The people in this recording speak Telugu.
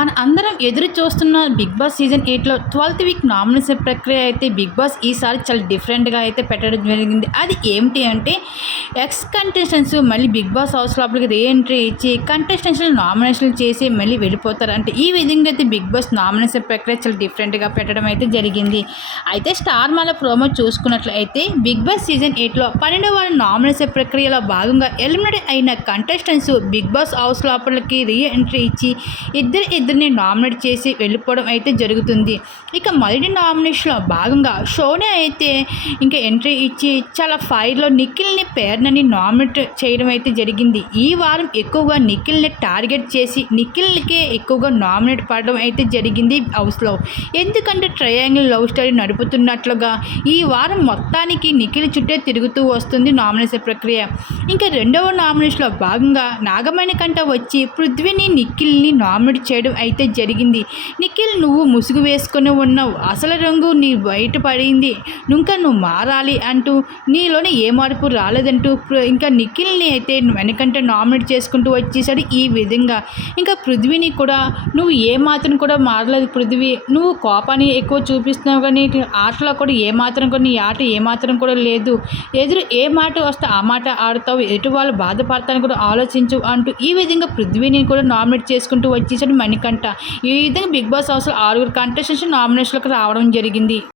మన అందరం ఎదురు చూస్తున్న బిగ్ బాస్ సీజన్ ఎయిట్లో ట్వెల్త్ వీక్ నామినేషన్ ప్రక్రియ అయితే బిగ్ బాస్ ఈసారి చాలా డిఫరెంట్గా అయితే పెట్టడం జరిగింది. అది ఏమిటి అంటే ఎక్స్ కంటెస్టెంట్స్ మళ్ళీ బిగ్ బాస్ హౌస్ లోపలికి రీఎంట్రీ ఇచ్చి కంటెస్టెంట్స్ నామినేషన్లు చేసి మళ్ళీ వెళ్ళిపోతారు. అంటే ఈ విధంగా అయితే బిగ్ బాస్ నామినేషన్ ప్రక్రియ చాలా డిఫరెంట్గా పెట్టడం అయితే జరిగింది. అయితే స్టార్ మాల ప్రోమో చూసుకున్నట్లయితే బిగ్ బాస్ సీజన్ ఎయిట్లో పన్నెండవ నామినేషన్ ప్రక్రియలో భాగంగా ఎలిమినేట్ అయిన కంటెస్టెంట్స్ బిగ్ బాస్ హౌస్ లోపలికి రీ ఎంట్రీ ఇచ్చి ఇద్దరు ఇద్దరిని నామినేట్ చేసి వెళ్ళిపోవడం అయితే జరుగుతుంది. ఇక మొదటి నామినేషన్లో భాగంగా షోనే అయితే ఇంకా ఎంట్రీ ఇచ్చి చాలా ఫైర్లో నిఖిల్ని పేర్నని నామినేట్ చేయడం అయితే జరిగింది. ఈ వారం ఎక్కువగా నిఖిల్ని టార్గెట్ చేసి నిఖిల్కే ఎక్కువగా నామినేట్ పడడం అయితే జరిగింది హౌస్లో. ఎందుకంటే ట్రయాంగిల్ లవ్ స్టోరీ నడుపుతున్నట్లుగా ఈ వారం మొత్తానికి నిఖిల్ చుట్టే తిరుగుతూ వస్తుంది నామినేషన్ ప్రక్రియ. ఇంకా రెండవ నామినేషన్లో భాగంగా నాగమణి కంట వచ్చి పృథ్వీని నిఖిల్ని నామినేట్ చేయడం అయితే జరిగింది. నిఖిల్ నువ్వు ముసుగు వేసుకొని ఉన్నావు. అసలు రంగు నీ బయటపడింది ఇంకా నువ్వు మారాలి అంటూ నీలోనే ఏ మార్పు రాలేదంటూ ఇంకా నిఖిల్ని అయితే వెనకంటే నామినేట్ చేసుకుంటూ వచ్చేసాడు ఈ విధంగా. ఇంకా పృథ్వీని కూడా నువ్వు ఏ మాత్రం కూడా మారలేదు పృథ్వీ. నువ్వు కోపాన్ని ఎక్కువ చూపిస్తున్నావు కానీ ఆటలో కూడా ఏ మాత్రం కూడా నీ ఆట ఏ మాత్రం కూడా లేదు. ఎదురు ఏ మాట వస్తే ఆ మాట ఆడతావు. ఎటు వాళ్ళు బాధపడతాను కూడా ఆలోచించు అంటూ ఈ విధంగా పృథ్వీని కూడా నామినేట్ చేసుకుంటూ వచ్చేసాడు మణికంఠ. ఈ విధంగా బిగ్ బాస్ హౌస్లో ఆరుగురు కంటెస్టెంట్స్ నామినేషన్లకు రావడం జరిగింది.